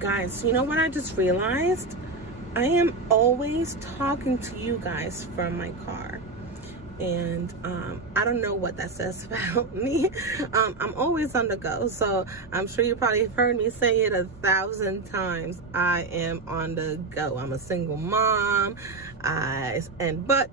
Guys, you know what I just realized? I am always talking to you guys from my car. And I don't know what that says about me. I'm always on the go. So I'm sure you probably have heard me say it 1,000 times. I am on the go. I'm a single mom. But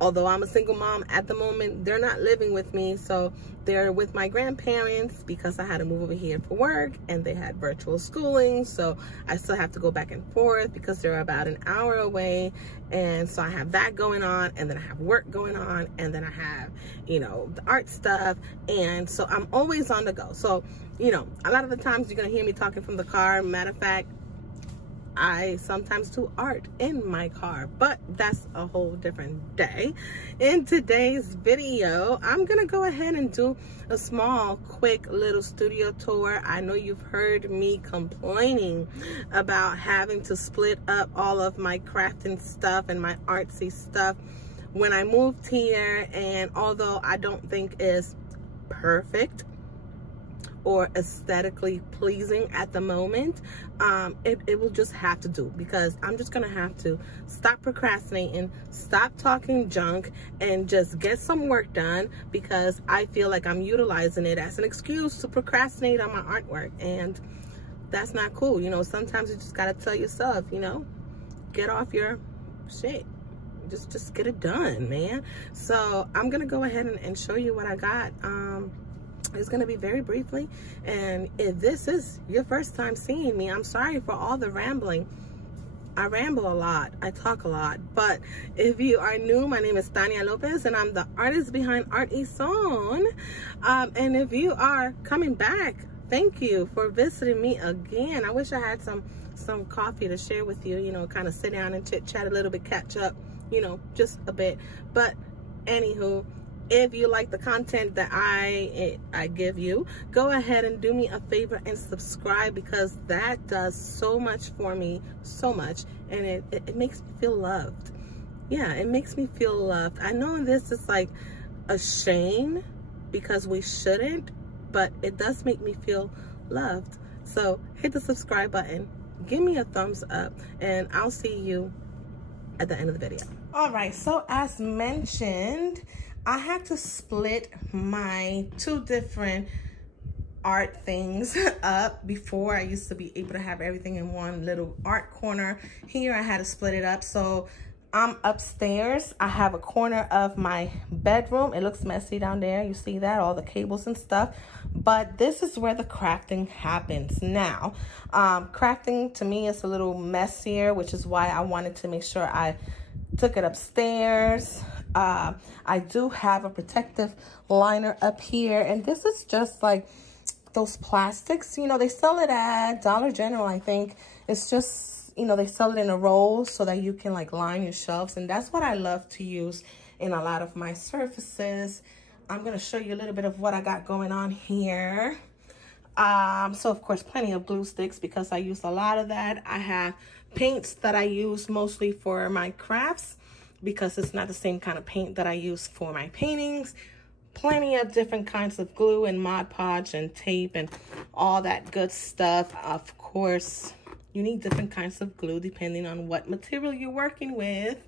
although I'm a single mom at the moment, they're not living with me. So they're with my grandparents because I had to move over here for work and they had virtual schooling. So I still have to go back and forth because they're about an hour away. And so I have that going on, and then I have work going on, and then I have, you know, the art stuff. And so I'm always on the go. So, you know, a lot of the times you're going to hear me talking from the car. Matter of fact, I sometimes do art in my car, but that's a whole different day. In today's video, I'm gonna go ahead and do a small, quick little studio tour. I know you've heard me complaining about having to split up all of my crafting stuff and my artsy stuff when I moved here, and although I don't think it's perfect or aesthetically pleasing at the moment, it will just have to do, because I'm just gonna have to stop procrastinating, stop talking junk, and just get some work done, because I feel like I'm utilizing it as an excuse to procrastinate on my artwork, and that's not cool. You know, sometimes you just gotta tell yourself, you know, get off your shit. Just get it done, man. So I'm gonna go ahead and show you what I got. It's going to be very briefly, and if this is your first time seeing me, I'm sorry for all the rambling. I ramble a lot, I talk a lot, but if you are new, my name is Tania Lopez, and I'm the artist behind Artsy. And if you are coming back, thank you for visiting me again. I wish I had some coffee to share with you, you know, kind of sit down and chit chat a little bit, catch up, you know, just a bit. But anywho, if you like the content that I give you, go ahead and do me a favor and subscribe, because that does so much for me, so much, and it makes me feel loved. Yeah, it makes me feel loved. I know this is like a shame, because we shouldn't, but it does make me feel loved. So hit the subscribe button, give me a thumbs up, and I'll see you at the end of the video. All right, so as mentioned, I had to split my two different art things up. Before, I used to be able to have everything in one little art corner. Here I had to split it up. So I'm upstairs. I have a corner of my bedroom. It looks messy down there. You see that, all the cables and stuff. But this is where the crafting happens. Now, crafting to me is a little messier, which is why I wanted to make sure I took it upstairs. I do have a protective liner up here, and this is just like those plastics, you know, they sell it at Dollar General, I think. It's just, you know, they sell it in a roll so that you can like line your shelves, and that's what I love to use in a lot of my surfaces. I'm gonna show you a little bit of what I got going on here. So of course, plenty of glue sticks, because I use a lot of that. I have paints that I use mostly for my crafts, because it's not the same kind of paint that I use for my paintings. Plenty of different kinds of glue and Mod Podge and tape and all that good stuff. Of course, you need different kinds of glue depending on what material you're working with.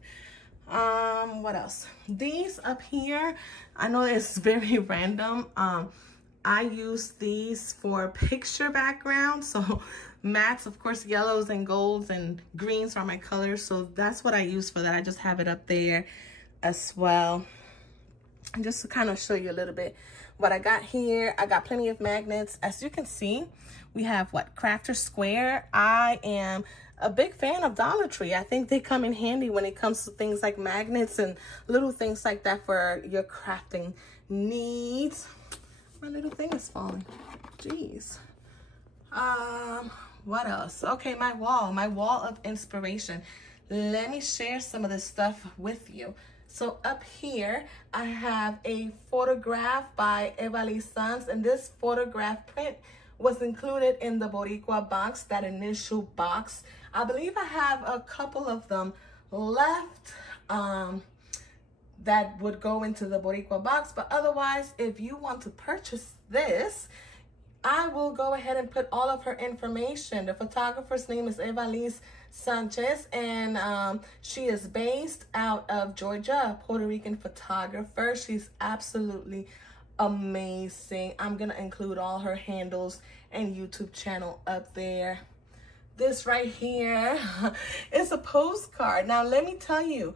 What else? These up here, I know it's very random. I use these for picture background. So mattes, of course, yellows and golds and greens are my colors. So that's what I use for that. I just have it up there as well. And just to kind of show you a little bit what I got here. I got plenty of magnets. As you can see, we have what? Crafter Square. I am a big fan of Dollar Tree. I think they come in handy when it comes to things like magnets and little things like that for your crafting needs. My little thing is falling. Jeez. What else? Okay, my wall of inspiration. Let me share some of this stuff with you. So up here, I have a photograph by Evaliz, and this photograph print was included in the Boricua box, that initial box. I believe I have a couple of them left that would go into the Boricua box, but otherwise, if you want to purchase this, I will go ahead and put all of her information. The photographer's name is Evaliz Sánchez, and she is based out of Georgia, a Puerto Rican photographer. She's absolutely amazing. I'm gonna include all her handles and YouTube channel up there. This right here is a postcard. Now let me tell you,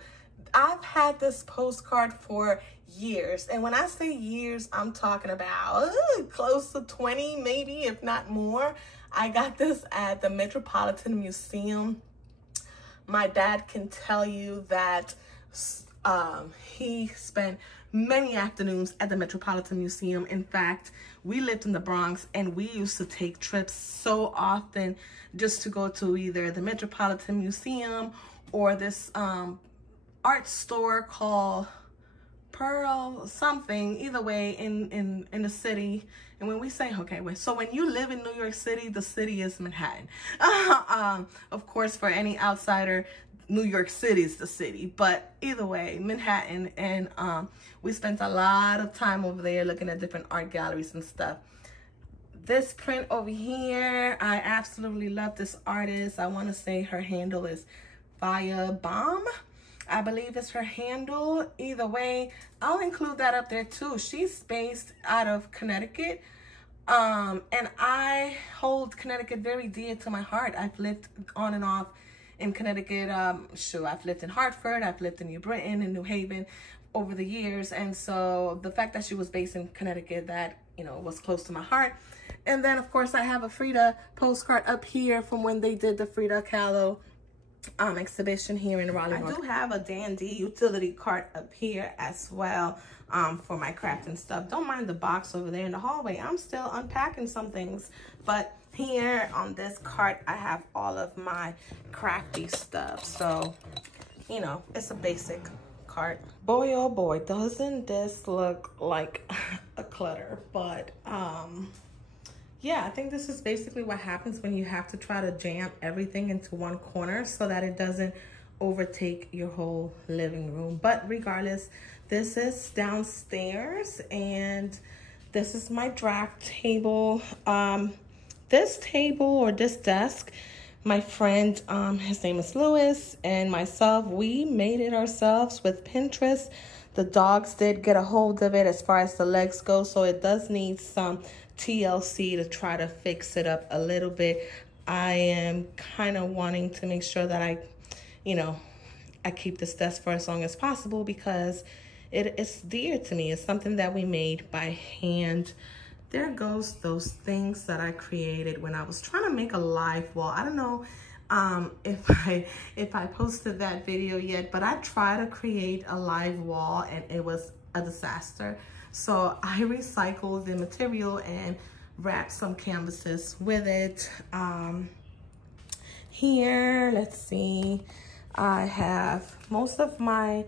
I've had this postcard for years, and when I say years, I'm talking about close to 20, maybe if not more. I got this at the Metropolitan Museum. My dad can tell you that he spent many afternoons at the Metropolitan Museum. In fact, we lived in the Bronx, and we used to take trips so often just to go to either the Metropolitan Museum or this art store called Pearl something, either way, in the city. And when we say, okay, wait, so when you live in New York City, the city is Manhattan. Of course, for any outsider, New York City is the city, but either way, Manhattan. And we spent a lot of time over there looking at different art galleries and stuff. This print over here, I absolutely love this artist. I want to say her handle is Fire Bomb, I believe is her handle. Either way, I'll include that up there too. She's based out of Connecticut, and I hold Connecticut very dear to my heart. I've lived on and off in Connecticut. I've lived in Hartford, I've lived in New Britain and New Haven over the years, and so the fact that she was based in Connecticut, that, you know, was close to my heart. And then of course I have a Frida postcard up here from when they did the Frida Kahlo exhibition here in Raleigh. I do have a dandy utility cart up here as well for my crafting stuff. Don't mind the box over there in the hallway. I'm still unpacking some things, but here on this cart I have all of my crafty stuff. So, you know, it's a basic cart. Boy, oh boy, doesn't this look like a clutter? But yeah, I think this is basically what happens when you have to try to jam everything into one corner so that it doesn't overtake your whole living room. But regardless, this is downstairs, and this is my draft table. This table, or this desk, my friend, his name is Louis, and myself, we made it ourselves with Pinterest. The dogs did get a hold of it as far as the legs go, so it does need some TLC to try to fix it up a little bit. I am kind of wanting to make sure that I keep this desk for as long as possible because it's dear to me. It's something that we made by hand. There goes those things that I created when I was trying to make a live wall. I don't know if I posted that video yet, but I tried to create a live wall and it was a disaster. So I recycled the material and wrapped some canvases with it. Here, let's see, I have most of my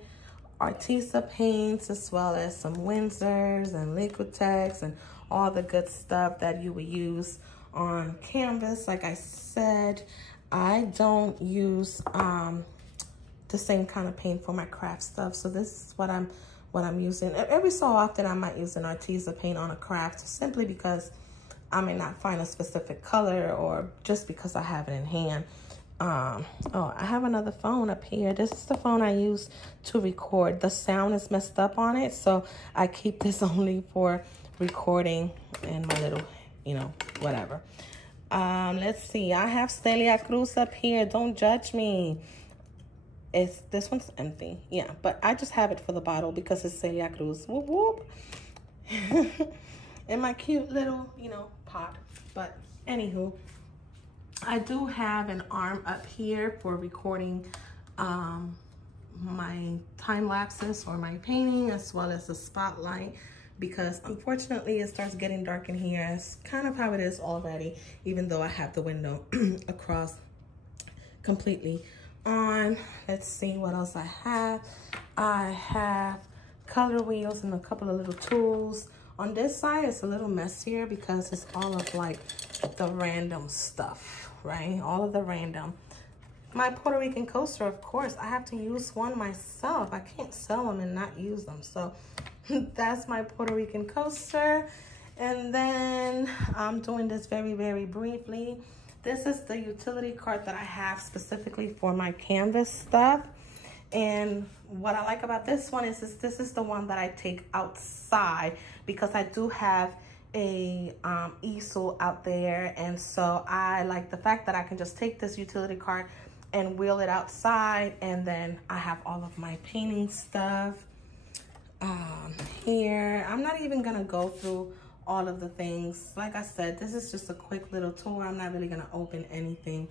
Artisa paints as well as some Windsors and Liquitex and all the good stuff that you would use on canvas. Like I said, I don't use the same kind of paint for my craft stuff. So this is what I'm using. Every so often I might use an Artisa paint on a craft simply because I may not find a specific color or just because I have it in hand. Oh, I have another phone up here. This is the phone I use to record. The sound is messed up on it, so I keep this only for recording and my little, whatever. Let's see. I have Celia Cruz up here. Don't judge me. This one's empty. Yeah, but I just have it for the bottle because it's Celia Cruz. Whoop, whoop. In my cute little, pot. But anywho, I do have an arm up here for recording my time lapses or my painting, as well as the spotlight, because unfortunately it starts getting dark in here. It's kind of how it is already, even though I have the window across completely on. Let's see what else I have. I have color wheels and a couple of little tools. On this side, it's a little messier because it's all of like the random stuff, right? All of the random. My Puerto Rican coaster, of course, I have to use one myself. I can't sell them and not use them. So that's my Puerto Rican coaster. And then I'm doing this very, very briefly. This is the utility cart that I have specifically for my canvas stuff. And what I like about this one is this is the one that I take outside, because I do have a easel out there. And so I like the fact that I can just take this utility cart and wheel it outside, and then I have all of my painting stuff here. I'm not even gonna go through all of the things. Like I said, this is just a quick little tour. I'm not really gonna open anything.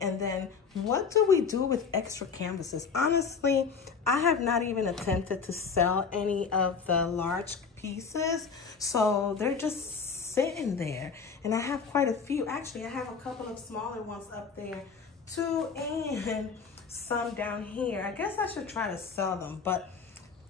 And then what do we do with extra canvases? Honestly, I have not even attempted to sell any of the large pieces, so they're just sitting there. And I have quite a few. Actually, I have a couple of smaller ones up there too, and some down here. I guess I should try to sell them, but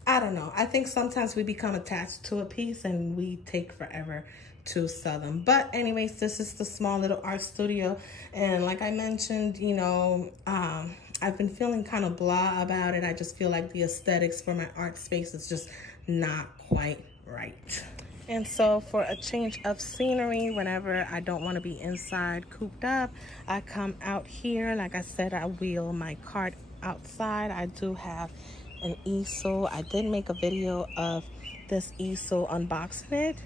I don't know. I think sometimes we become attached to a piece and we take forever to sell them. But anyways, this is the small little art studio. And like I mentioned, you know, I've been feeling kind of blah about it. I just feel like the aesthetics for my art space is just not quite right. And so for a change of scenery, whenever I don't want to be inside cooped up, I come out here. Like I said, I wheel my cart outside. I do have an easel. I did make a video of this easel unboxing it.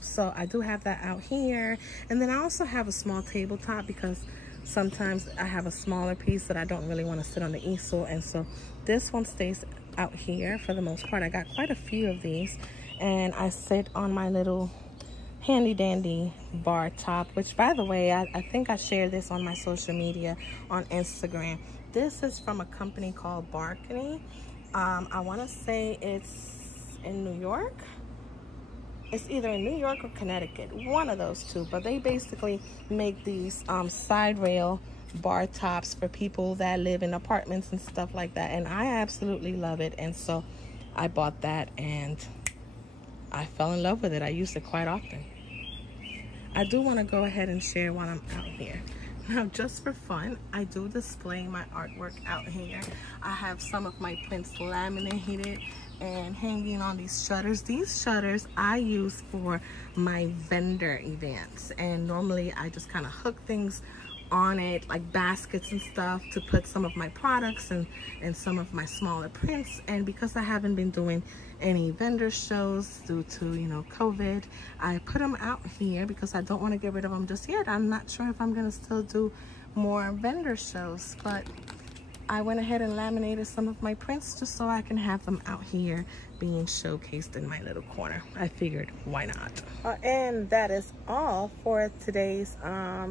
So I do have that out here. And then I also have a small tabletop, because sometimes I have a smaller piece that I don't really want to sit on the easel. And so this one stays out here for the most part. I got quite a few of these. And I sit on my little handy dandy bar top, which by the way, I think I shared this on my social media on Instagram. This is from a company called Barkany. I want to say it's in New York. It's either in New York or Connecticut, one of those two. But they basically make these side rail bar tops for people that live in apartments and stuff like that. And I absolutely love it. And so I bought that and I fell in love with it. I use it quite often. I do want to go ahead and share while I'm out here. Now, just for fun, I do display my artwork out here. I have some of my prints laminated and hanging on these shutters. These shutters I use for my vendor events. And normally I just kind of hook things on it, like baskets and stuff, to put some of my products and some of my smaller prints. And because I haven't been doing any vendor shows due to, you know, COVID, I put them out here because I don't want to get rid of them just yet. I'm not sure if I'm gonna still do more vendor shows, but I went ahead and laminated some of my prints just so I can have them out here being showcased in my little corner. I figured, why not? And that is all for today's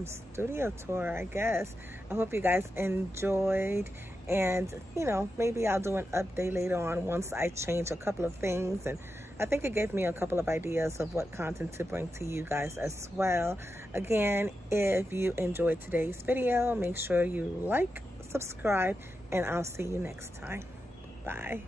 studio tour, I guess. I hope you guys enjoyed, and you know, maybe I'll do an update later on once I change a couple of things. And I think it gave me a couple of ideas of what content to bring to you guys as well. Again, if you enjoyed today's video, make sure you like, subscribe, and I'll see you next time. Bye.